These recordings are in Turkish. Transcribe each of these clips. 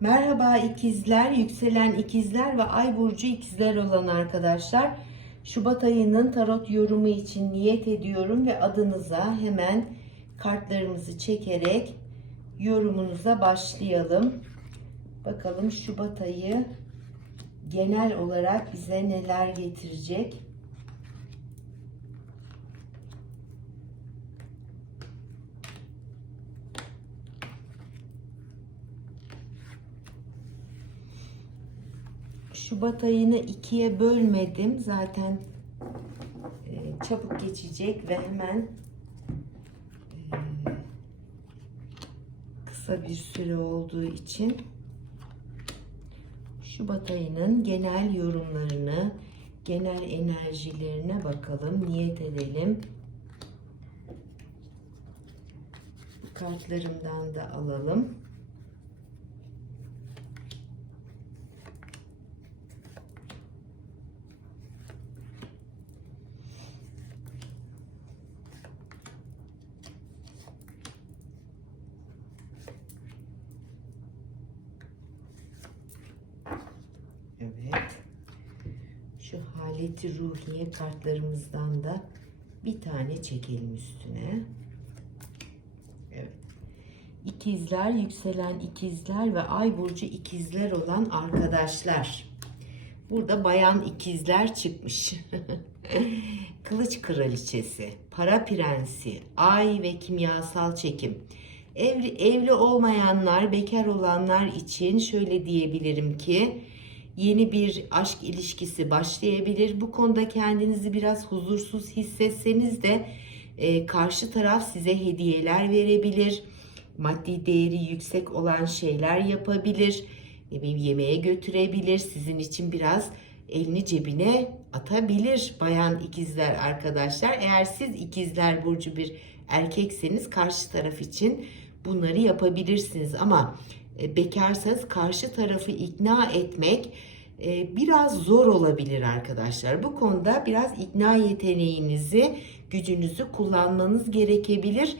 Merhaba ikizler, yükselen ikizler ve ay burcu ikizler olan arkadaşlar. Şubat ayının tarot yorumu için niyet ediyorum ve adınıza hemen kartlarımızı çekerek yorumunuza başlayalım. Bakalım Şubat ayı genel olarak bize neler getirecek? Şubat ayını ikiye bölmedim. Zaten e, çabuk geçecek ve hemen e, kısa bir süre olduğu için Şubat ayının genel yorumlarını, genel enerjilerine bakalım, niyet edelim. Kartlarımdan da alalım. Evet. Şu haleti ruhiye kartlarımızdan da bir tane çekelim üstüne. Evet. İkizler, yükselen ikizler ve ay burcu ikizler olan arkadaşlar. Burada bayan ikizler çıkmış. Kılıç kraliçesi, para prensi, ay ve kimyasal çekim. Evli, evli olmayanlar, bekar olanlar için şöyle diyebilirim ki yeni bir aşk ilişkisi başlayabilir. Bu konuda kendinizi biraz huzursuz hissetseniz de e, karşı taraf size hediyeler verebilir. Maddi değeri yüksek olan şeyler yapabilir. Ne bileyim yemeğe götürebilir. Sizin için biraz elini cebine atabilir bayan ikizler arkadaşlar. Eğer siz ikizler burcu bir erkekseniz karşı taraf için bunları yapabilirsiniz. Ama e, bekarsanız karşı tarafı ikna etmek biraz zor olabilir arkadaşlar. Bu konuda biraz ikna yeteneğinizi, gücünüzü kullanmanız gerekebilir.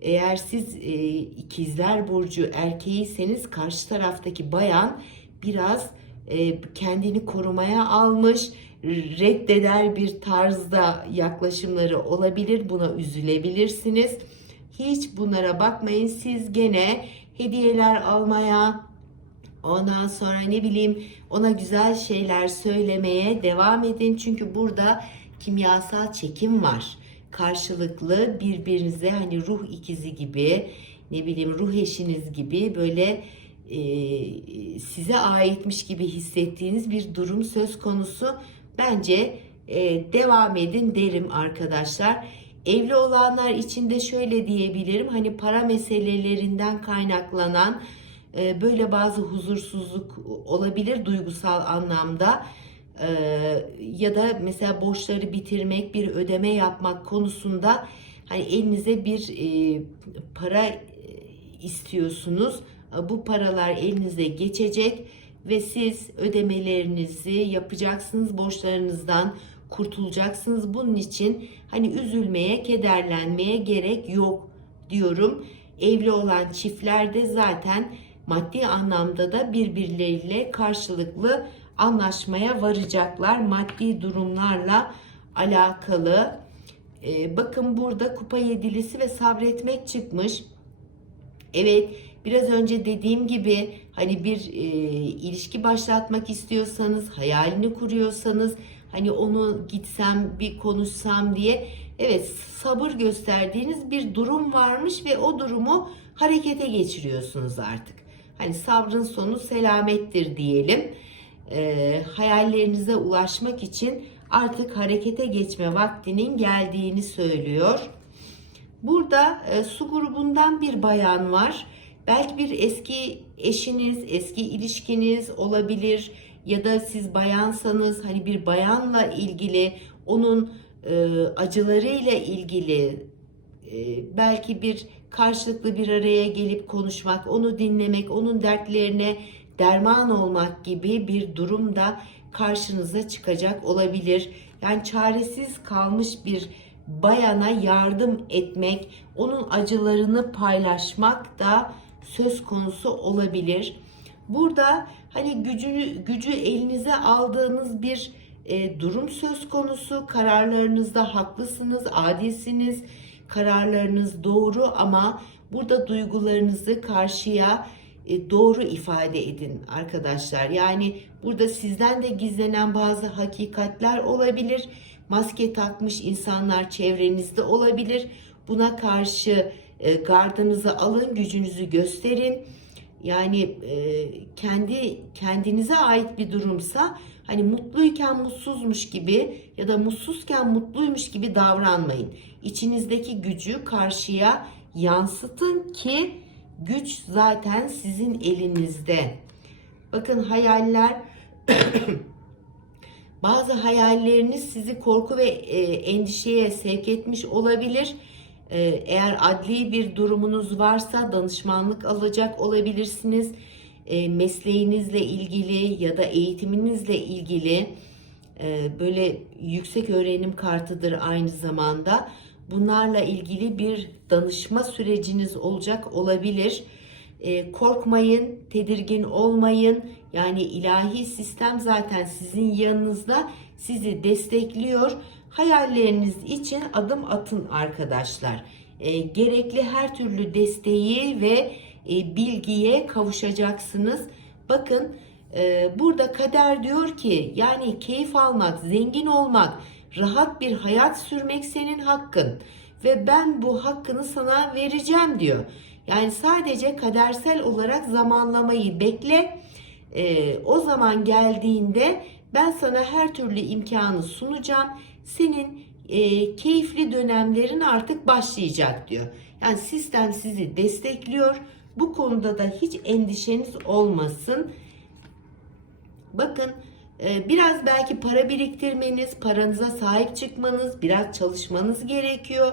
Eğer siz e, ikizler burcu erkeğiyseniz karşı taraftaki bayan biraz kendini korumaya almış, reddeder bir tarzda yaklaşımları olabilir. Buna üzülebilirsiniz. Hiç bunlara bakmayın. Siz gene hediyeler almaya, ondan sonra ne bileyim ona güzel şeyler söylemeye devam edin. Çünkü burada kimyasal çekim var. Karşılıklı birbirinize hani ruh ikizi gibi, ne bileyim ruh eşiniz gibi böyle e, size aitmiş gibi hissettiğiniz bir durum söz konusu. Bence e, devam edin derim arkadaşlar. Evli olanlar için de şöyle diyebilirim. Hani para meselelerinden kaynaklanan e, böyle bazı huzursuzluk olabilir duygusal anlamda. E, ya da mesela borçları bitirmek, bir ödeme yapmak konusunda hani elinize bir e, para istiyorsunuz. Bu paralar elinize geçecek ve siz ödemelerinizi yapacaksınız borçlarınızdan kurtulacaksınız. Bunun için hani üzülmeye, kederlenmeye gerek yok diyorum. Evli olan çiftlerde zaten maddi anlamda da birbirleriyle karşılıklı anlaşmaya varacaklar. Maddi durumlarla alakalı. Ee, bakın burada kupa yedilisi ve sabretmek çıkmış. Evet biraz önce dediğim gibi hani bir e, ilişki başlatmak istiyorsanız, hayalini kuruyorsanız Hani onu gitsem bir konuşsam diye. Evet sabır gösterdiğiniz bir durum varmış ve o durumu harekete geçiriyorsunuz artık. Hani sabrın sonu selamettir diyelim. E, hayallerinize ulaşmak için artık harekete geçme vaktinin geldiğini söylüyor. Burada e, su grubundan bir bayan var. Belki bir eski eşiniz, eski ilişkiniz olabilir ya da siz bayansanız hani bir bayanla ilgili onun e, acılarıyla ilgili e, belki bir karşılıklı bir araya gelip konuşmak, onu dinlemek, onun dertlerine derman olmak gibi bir durumda karşınıza çıkacak olabilir. Yani çaresiz kalmış bir bayana yardım etmek, onun acılarını paylaşmak da söz konusu olabilir. Burada hani gücünü gücü elinize aldığınız bir e, durum söz konusu. Kararlarınızda haklısınız, adilsiniz. Kararlarınız doğru ama burada duygularınızı karşıya e, doğru ifade edin arkadaşlar. Yani burada sizden de gizlenen bazı hakikatler olabilir. Maske takmış insanlar çevrenizde olabilir. Buna karşı e, gardınızı alın, gücünüzü gösterin. Yani e, kendi kendinize ait bir durumsa hani mutluyken mutsuzmuş gibi ya da mutsuzken mutluymuş gibi davranmayın. İçinizdeki gücü karşıya yansıtın ki güç zaten sizin elinizde. Bakın hayaller bazı hayalleriniz sizi korku ve e, endişeye sevk etmiş olabilir. E, eğer adli bir durumunuz varsa danışmanlık alacak olabilirsiniz. E, mesleğinizle ilgili ya da eğitiminizle ilgili e, böyle yüksek öğrenim kartıdır aynı zamanda. Bunlarla ilgili bir danışma süreciniz olacak olabilir. E, korkmayın, tedirgin olmayın. Yani ilahi sistem zaten sizin yanınızda sizi destekliyor. Hayalleriniz için adım atın arkadaşlar. E, gerekli her türlü desteği ve e, bilgiye kavuşacaksınız. Bakın e, burada kader diyor ki yani keyif almak, zengin olmak, rahat bir hayat sürmek senin hakkın ve ben bu hakkını sana vereceğim diyor. Yani sadece kadersel olarak zamanlamayı bekle. Ee, o zaman geldiğinde ben sana her türlü imkanı sunacağım. Senin e, keyifli dönemlerin artık başlayacak diyor. Yani sistem sizi destekliyor. Bu konuda da hiç endişeniz olmasın. Bakın e, biraz belki para biriktirmeniz, paranıza sahip çıkmanız, biraz çalışmanız gerekiyor.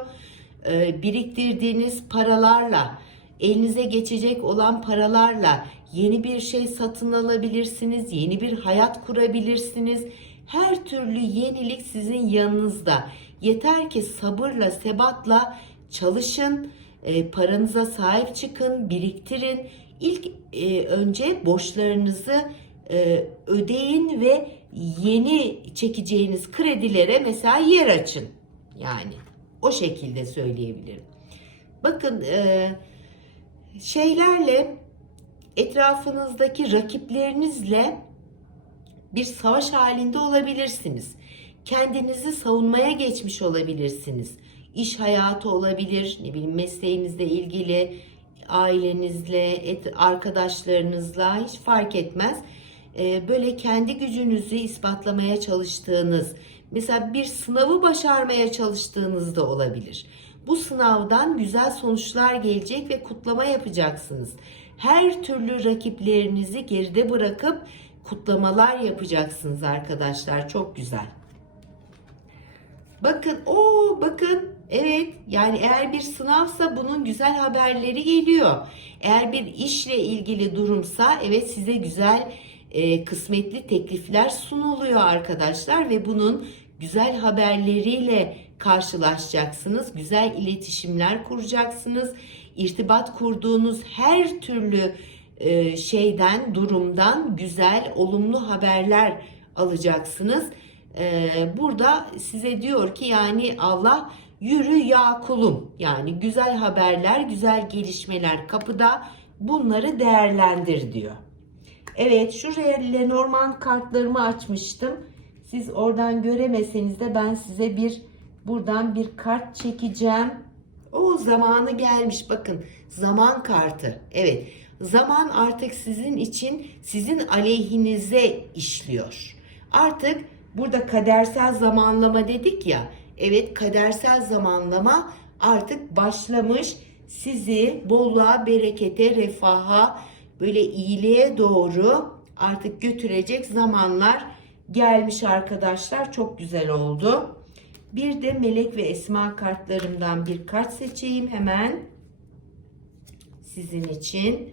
E, biriktirdiğiniz paralarla, elinize geçecek olan paralarla yeni bir şey satın alabilirsiniz, yeni bir hayat kurabilirsiniz. Her türlü yenilik sizin yanınızda. Yeter ki sabırla, sebatla çalışın, e, paranıza sahip çıkın, biriktirin. İlk e, önce borçlarınızı e, ödeyin ve yeni çekeceğiniz kredilere mesela yer açın. Yani o şekilde söyleyebilirim. Bakın e, şeylerle etrafınızdaki rakiplerinizle bir savaş halinde olabilirsiniz. Kendinizi savunmaya geçmiş olabilirsiniz. İş hayatı olabilir, ne bileyim mesleğinizle ilgili, ailenizle, et, arkadaşlarınızla hiç fark etmez. Ee, böyle kendi gücünüzü ispatlamaya çalıştığınız, mesela bir sınavı başarmaya çalıştığınız da olabilir. Bu sınavdan güzel sonuçlar gelecek ve kutlama yapacaksınız. Her türlü rakiplerinizi geride bırakıp kutlamalar yapacaksınız arkadaşlar. Çok güzel. Bakın, o bakın. Evet, yani eğer bir sınavsa bunun güzel haberleri geliyor. Eğer bir işle ilgili durumsa evet size güzel e, kısmetli teklifler sunuluyor arkadaşlar ve bunun güzel haberleriyle karşılaşacaksınız. Güzel iletişimler kuracaksınız. İrtibat kurduğunuz her türlü e, şeyden, durumdan güzel, olumlu haberler alacaksınız. E, burada size diyor ki yani Allah yürü ya kulum. Yani güzel haberler, güzel gelişmeler kapıda. Bunları değerlendir diyor. Evet şuraya Lenormand kartlarımı açmıştım. Siz oradan göremeseniz de ben size bir buradan bir kart çekeceğim. O zamanı gelmiş bakın zaman kartı. Evet zaman artık sizin için sizin aleyhinize işliyor. Artık burada kadersel zamanlama dedik ya. Evet kadersel zamanlama artık başlamış. Sizi bolluğa, berekete, refaha, böyle iyiliğe doğru artık götürecek zamanlar gelmiş arkadaşlar. Çok güzel oldu. Bir de melek ve esma kartlarımdan bir kart seçeyim hemen. Sizin için.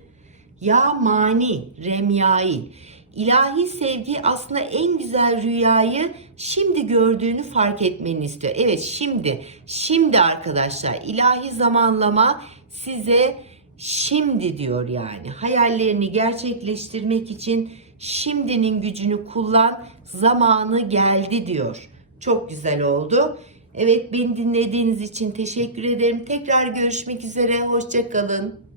Ya mani, remyai. İlahi sevgi aslında en güzel rüyayı şimdi gördüğünü fark etmeni istiyor. Evet şimdi, şimdi arkadaşlar ilahi zamanlama size Şimdi diyor yani. Hayallerini gerçekleştirmek için şimdinin gücünü kullan. Zamanı geldi diyor. Çok güzel oldu. Evet beni dinlediğiniz için teşekkür ederim. Tekrar görüşmek üzere. Hoşçakalın.